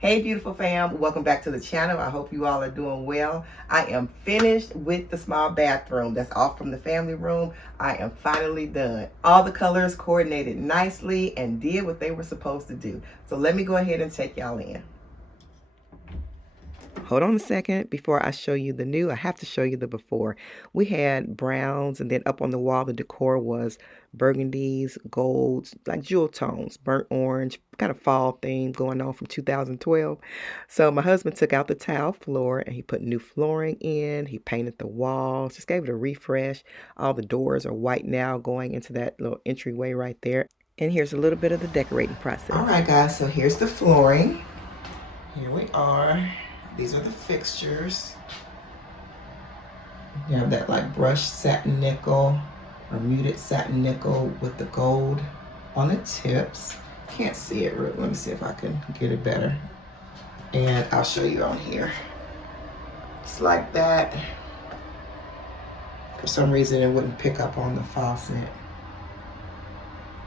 Hey beautiful fam, welcome back to the channel. I hope you all are doing well. I am finished with the small bathroom that's off from the family room. I am finally done. All the colors coordinated nicely and did what they were supposed to do. So let me go ahead and take y'all in. Hold on a second. Before I show you the new, I have to show you the before. We had browns, and then up on the wall, the decor was burgundies, golds, like jewel tones, burnt orange, kind of fall theme going on from 2012. So my husband took out the tile floor and he put new flooring in. He painted the walls, just gave it a refresh. All the doors are white now going into that little entryway right there. And here's a little bit of the decorating process. All right, guys, so here's the flooring. Here we are. These are the fixtures. You have that like brushed satin nickel or muted satin nickel with the gold on the tips. Can't see it really. Let me see if I can get it better. And I'll show you on here. It's like that. For some reason it wouldn't pick up on the faucet.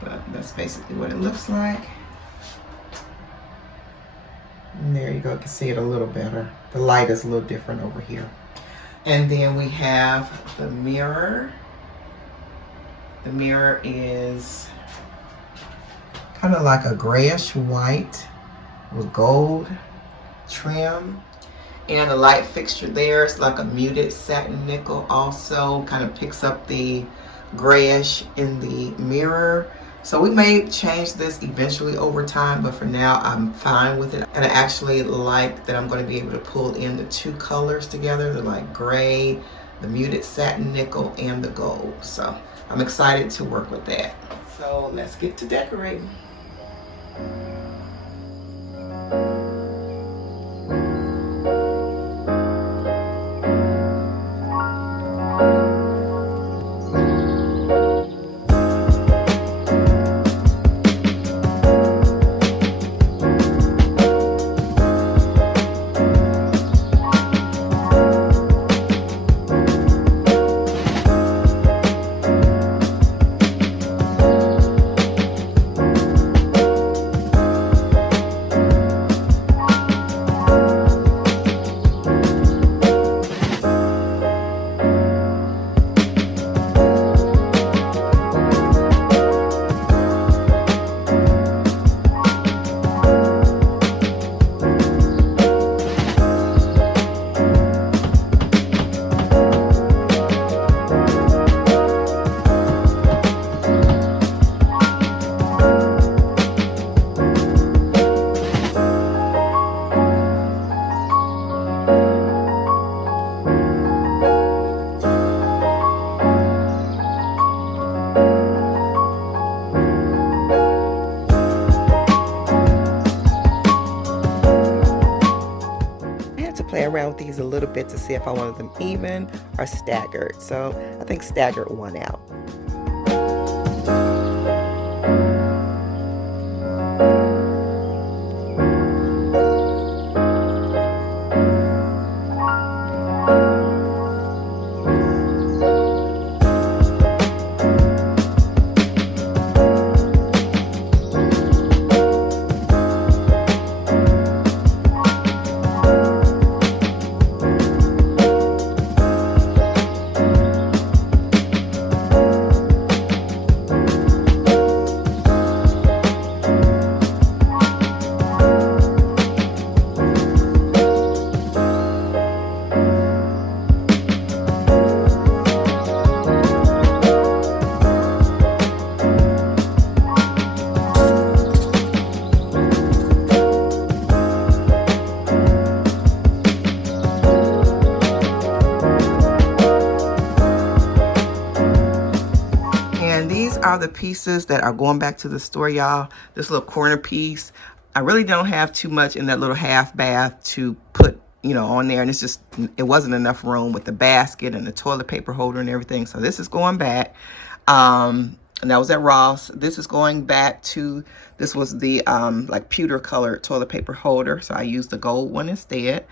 But that's basically what it looks like. And there you go, you can see it a little better. The light is a little different over here. And then we have the mirror. The mirror is kind of like a grayish white with gold trim. And the light fixture there is like a muted satin nickel also. Kind of picks up the grayish in the mirror. So we may change this eventually over time, but for now I'm fine with it. And I actually like that I'm going to be able to pull in the two colors together, the like gray, the muted satin nickel, and the gold. So I'm excited to work with that. So let's get to decorating. Play around with these a little bit to see if I wanted them even or staggered. So I think staggered won out. Are the pieces that are going back to the store, y'all. This little corner piece, I really don't have too much in that little half bath to put, you know, on there, and it's just, it wasn't enough room with the basket and the toilet paper holder and everything. So this is going back. And that was at Ross. This is going back to, this was the like pewter colored toilet paper holder, so I used the gold one instead.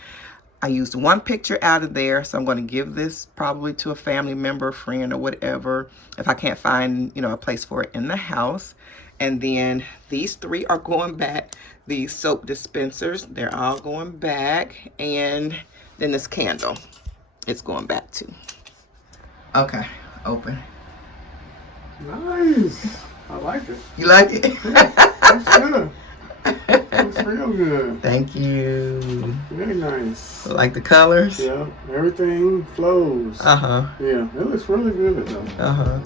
I used one picture out of there, so I'm going to give this probably to a family member, friend, or whatever, if I can't find, you know, a place for it in the house. And then these three are going back. these soap dispensers. They're all going back. And then this candle, it's going back too. Okay, open. Nice. I like it. You like it? That's good. It's real good. Thank you. Very nice. Like the colors? Yeah, everything flows. Uh-huh. Yeah, it looks really good though. Uh-huh.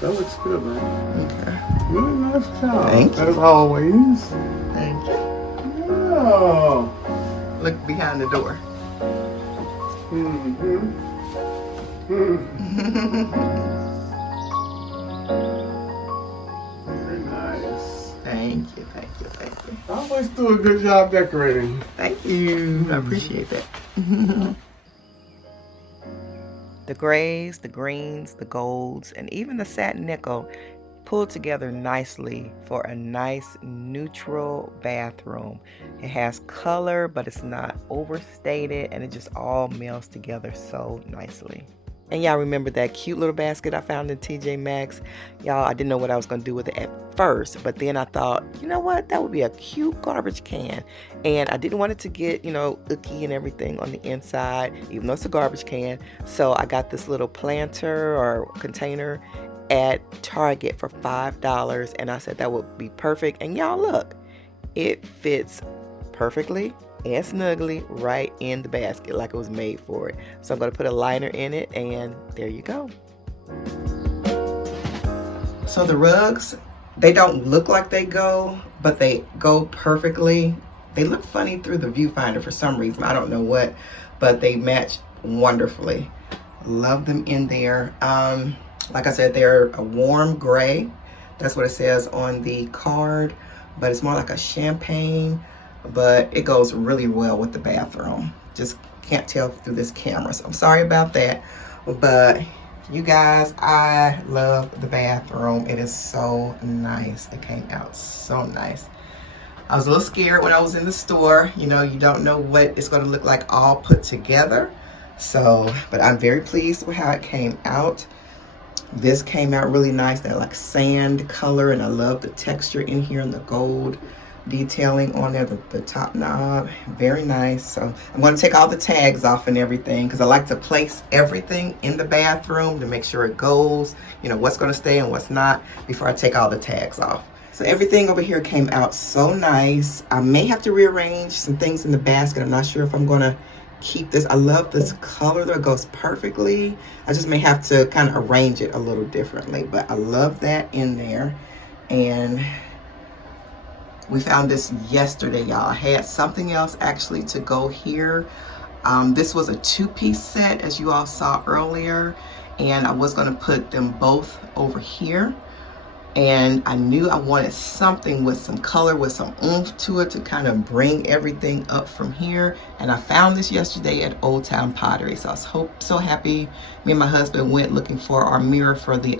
That looks good, man. Okay. Really nice job. Thank you. As always. Thank you. Yeah. Look behind the door. Mm-hmm. Very nice. Thank you, thank you, thank you. I always do a good job decorating. Thank you. I appreciate that. The grays, the greens, the golds, and even the satin nickel pulled together nicely for a nice neutral bathroom. It has color, but it's not overstated, and it just all melds together so nicely. And y'all remember that cute little basket I found in TJ Maxx? Y'all, I didn't know what I was going to do with it at first, but then I thought, you know what? That would be a cute garbage can. And I didn't want it to get, you know, icky and everything on the inside, even though it's a garbage can. So I got this little planter or container at Target for $5, and I said that would be perfect. And y'all, look, it fits perfectly and snugly right in the basket like it was made for it. So I'm going to put a liner in it, and there you go. So the rugs, they don't look like they go, but they go perfectly. They look funny through the viewfinder for some reason. I don't know what, but they match wonderfully. Love them in there. Like I said, they're a warm gray. That's what it says on the card, but it's more like a champagne, but it goes really well with the bathroom. Just can't tell through this camera, so I'm sorry about that. But you guys, I love the bathroom. It is so nice. It came out so nice. I was a little scared when I was in the store. You know, you don't know what it's going to look like all put together. So, but I'm very pleased with how it came out. This came out really nice, that like sand color, and I love the texture in here and the gold detailing on there, the top knob. Very nice. So I'm going to take all the tags off and everything, because I like to place everything in the bathroom to make sure it goes, you know, what's going to stay and what's not before I take all the tags off. So everything over here came out so nice. I may have to rearrange some things in the basket. I'm not sure if I'm going to keep this. I love this color that goes perfectly. I just may have to kind of arrange it a little differently, but I love that in there. And we found this yesterday, y'all. I had something else actually to go here. This was a two-piece set, as you all saw earlier, and I was going to put them both over here. And I knew I wanted something with some color, with some oomph to it, to kind of bring everything up from here. And I found this yesterday at Old Town Pottery. So I was so happy. Me and my husband went looking for our mirror for the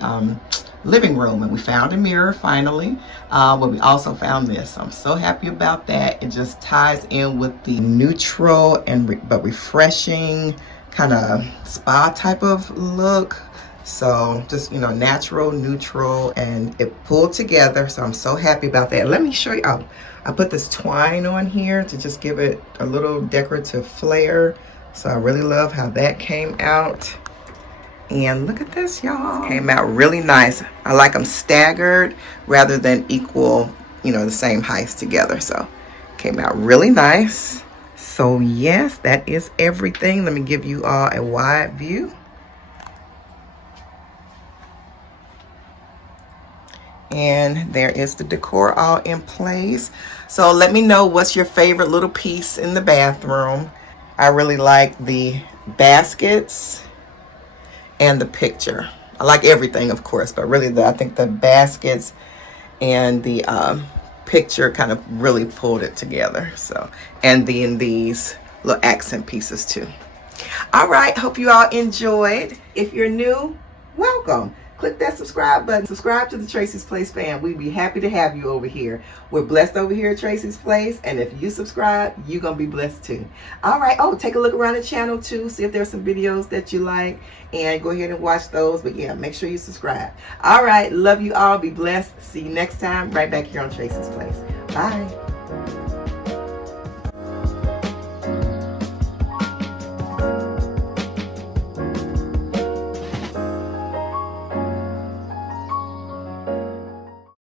living room, and we found a mirror finally. But we also found this. So I'm so happy about that. It just ties in with the neutral but refreshing kind of spa type of look. So just, you know, natural, neutral, and it pulled together. So I'm so happy about that. Let me show you. I put this twine on here to just give it a little decorative flair. So I really love how that came out. And look at this, y'all. Came out really nice. I like them staggered rather than equal, you know, the same heights together. So came out really nice. So yes, that is everything. Let me give you all a wide view. And there is the decor all in place. So let me know what's your favorite little piece in the bathroom. I really like the baskets and the picture. I like everything, of course, but really I think the baskets and the picture kind of really pulled it together. So, and then these little accent pieces too. All right, hope you all enjoyed. If you're new, welcome. click that subscribe button. Subscribe to the Tracie's Place fam. We'd be happy to have you over here. We're blessed over here at Tracie's Place, and if you subscribe, you're going to be blessed too. All right. Oh, take a look around the channel too. See if there's some videos that you like, and go ahead and watch those. But yeah, make sure you subscribe. All right. Love you all. Be blessed. See you next time right back here on Tracie's Place. Bye.